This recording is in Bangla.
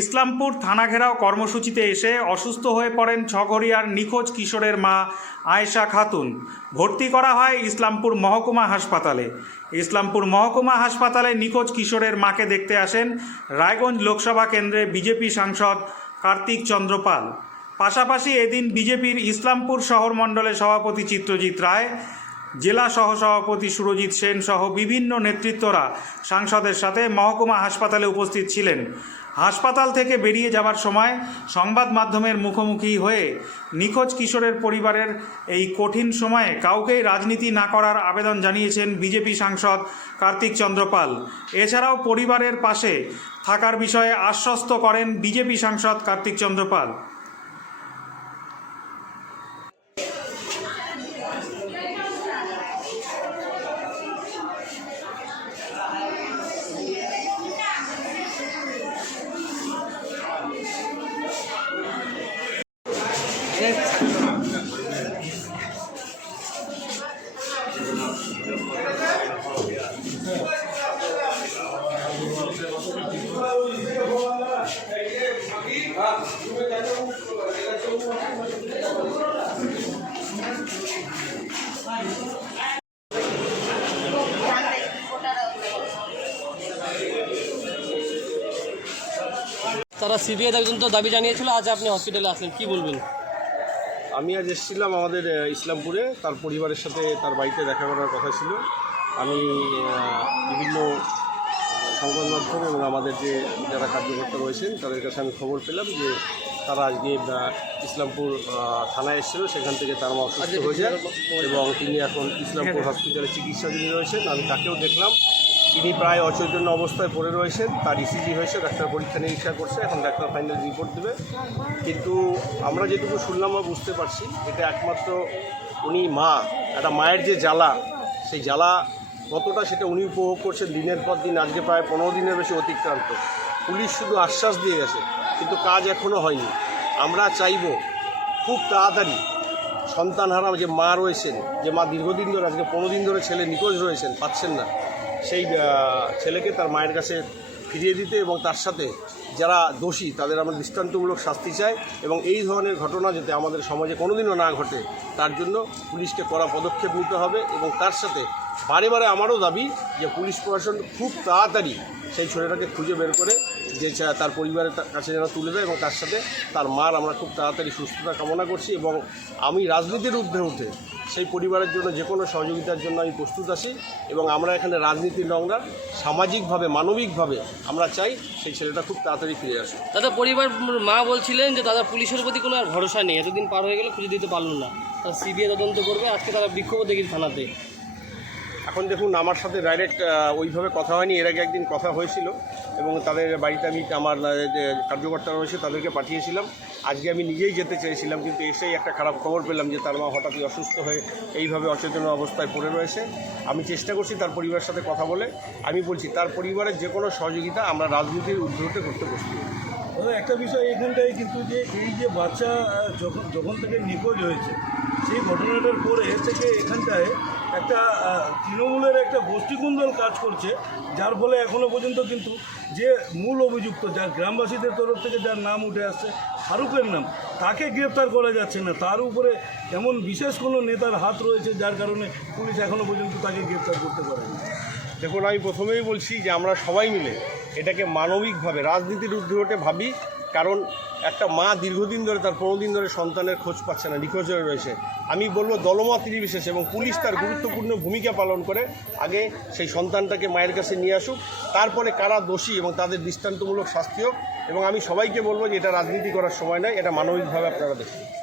ইসলামপুর থানা ঘেরাও কর্মসূচিতে এসে অসুস্থ হয়ে পড়েন ছঘরিয়ার নিখোঁজ কিশোরের মা আয়েশা খাতুন। ভর্তি করা হয় ইসলামপুর মহকুমা হাসপাতালে। ইসলামপুর মহকুমা হাসপাতালে নিখোঁজ কিশোরের মাকে দেখতে আসেন রায়গঞ্জ লোকসভা কেন্দ্রে বিজেপি সাংসদ কার্তিক চন্দ্র পাল। পাশাপাশি এদিন বিজেপির ইসলামপুর শহর মণ্ডলের সভাপতি চিত্রজিৎ রায়, জেলা সহসভাপতি সুরজিৎ সেন সহ বিভিন্ন নেতৃত্বরা সাংসদের সাথে মহকুমা হাসপাতালে উপস্থিত ছিলেন। হাসপাতাল থেকে বেরিয়ে যাবার সময় সংবাদ মাধ্যমের মুখোমুখি হয়ে নিখোঁজ কিশোরের পরিবারের এই কঠিন সময়ে কাউকেই রাজনীতি না করার আবেদন জানিয়েছেন বিজেপি সাংসদ কার্তিক চন্দ্রপাল। এছাড়াও পরিবারের পাশে থাকার বিষয়ে আশ্বস্ত করেন বিজেপি সাংসদ কার্তিক চন্দ্রপাল। তারা সিবিআই তদন্ত দাবি জানিয়েছিল আজ আপনি হসপিটালে আসলেন কি বলবেন? আমি আজ এসেছিলাম আমাদের ইসলামপুরে। তার পরিবারের সাথে তার বাড়িতে দেখা করার কথা ছিল। আমি বিভিন্ন সংবাদ মাধ্যম এবং আমাদের যে যারা কার্যকর্তা রয়েছেন তাদের কাছে আমি খবর পেলাম যে তারা আজকে ইসলামপুর থানায় এসেছিল। সেখান থেকে তার মা অসুস্থ হয়ে যায় এবং তিনি এখন ইসলামপুর হসপিটালে চিকিৎসাধীন রয়েছেন। আমি তাকেও দেখলাম। তিনি প্রায় অচৈতন্য অবস্থায় পড়ে রয়েছেন। তার ইসিজি হয়েছে, ডাক্তার পরীক্ষা নিরীক্ষা করছে, এখন ডাক্তার ফাইনাল রিপোর্ট দেবে। কিন্তু আমরা যেটুকু শুনলাম বা বুঝতে পারছি, এটা একমাত্র উনি মা, একটা মায়ের যে জ্বালা, সেই জ্বালা কতটা সেটা উনি উপভোগ করছেন দিনের পর দিন, আজকে প্রায় পনেরো দিনের বেশি অতিক্রান্ত। পুলিশ শুধু আশ্বাস দিয়ে গেছে, কিন্তু কাজ এখনও হয়নি। আমরা চাইব খুব তাড়াতাড়ি সন্তানহারা যে মা রয়েছেন, যে মা দীর্ঘদিন ধরে, আজকে পনেরো দিন ধরে ছেলে নিখোঁজ রয়েছেন, পাচ্ছেন না সেই ছেলেকে তার মায়ের কাছে ফিরিয়ে দিতে এবং তার সাথে যারা দোষী, তাদের আমরা দৃষ্টান্তমূলক শাস্তি চাই এবং এই ধরনের ঘটনা যাতে আমাদের সমাজে কোনোদিনও না ঘটে, তার জন্য পুলিশকে কড়া পদক্ষেপ নিতে হবে এবং তার সাথে বারে বারে আমারও দাবি যে পুলিশ প্রশাসন খুব তাড়াতাড়ি সেই ছেলেটাকে খুঁজে বের করে, যে তার পরিবারের কাছে যেন তুলে দেয় এবং তার সাথে তার মার আমরা খুব তাড়াতাড়ি সুস্থতা কামনা করছি এবং আমি রাজনীতির ঊর্ধ্বে উঠে সেই পরিবারের জন্য যে কোনো সহযোগিতার জন্য আমি প্রস্তুত আছি এবং আমরা এখানে রাজনীতির নোংরা সামাজিকভাবে মানবিকভাবে আমরা চাই সেই ছেলেটা খুব তাড়াতাড়ি ফিরে আসুক। দাদা পরিবার মা বলছিলেন যে দাদা পুলিশের প্রতি কোনো আর ভরসা নেই এতদিন পার হয়ে গেলে খুঁজে দিতে পারল না। তারা সিবিআই তদন্ত করবে আজকে তারা বিক্ষোভ দেখি থানাতে। এখন দেখুন আমার সাথে ডাইরেক্ট ওইভাবে কথা হয়নি এর আগে একদিন কথা হয়েছিল। এবং তাদের বাড়িতে আমি আমার যে কার্যকর্তা রয়েছে তাদেরকে পাঠিয়েছিলাম। আজকে আমি নিজেই যেতে চেয়েছিলাম, কিন্তু এসেই একটা খারাপ খবর পেলাম যে তার মা হঠাৎই অসুস্থ হয়ে এইভাবে অচেতন অবস্থায় পড়ে রয়েছে। আমি চেষ্টা করছি তার পরিবারের সাথে কথা বলে। আমি বলছি, তার পরিবারের যে কোনো সহযোগিতা আমরা রাজনীতির উদ্যোগতে করতে দাদা, একটা বিষয় এখানটায় কিন্তু যে এই যে বাচ্চা যখন যখন থেকে নিখোঁজ হয়েছে, সেই ঘটনাটার পরে থেকে এখানটায় একটা তৃণমূলের একটা গোষ্ঠীকুন্দল কাজ করছে, যার ফলে এখনও পর্যন্ত কিন্তু যে মূল অভিযুক্ত, যার গ্রামবাসীদের তরফ থেকে যার নাম উঠে আসছে ফারুকের নাম, তাকে গ্রেপ্তার করা যাচ্ছে না। তার উপরে এমন বিশেষ কোনো নেতার হাত রয়েছে, যার কারণে পুলিশ এখনও পর্যন্ত তাকে গ্রেপ্তার করতে পারেনি। দেখুন, আমি প্রথমেই বলছি যে আমরা সবাই মিলে এটাকে মানবিকভাবে, রাজনীতির উঠে ভাবি, কারণ একটা মা দীর্ঘদিন ধরে তার পনেরো দিন ধরে সন্তানের খোঁজ পাচ্ছে না, নিখোঁজ হয়ে রয়েছে। আমি বলব দলমত নির্বিশেষে এবং পুলিশ তার গুরুত্বপূর্ণ ভূমিকা পালন করে। আগে সেই সন্তানটাকে মায়ের কাছে নিয়ে আসুক, তারপরে কারা দোষী এবং তাদের দৃষ্টান্তমূলক শাস্তি হোক। এবং আমি সবাইকে বলব যে এটা রাজনীতি করার সময় নয়, এটা মানবিকভাবে আপনারা দেখুন।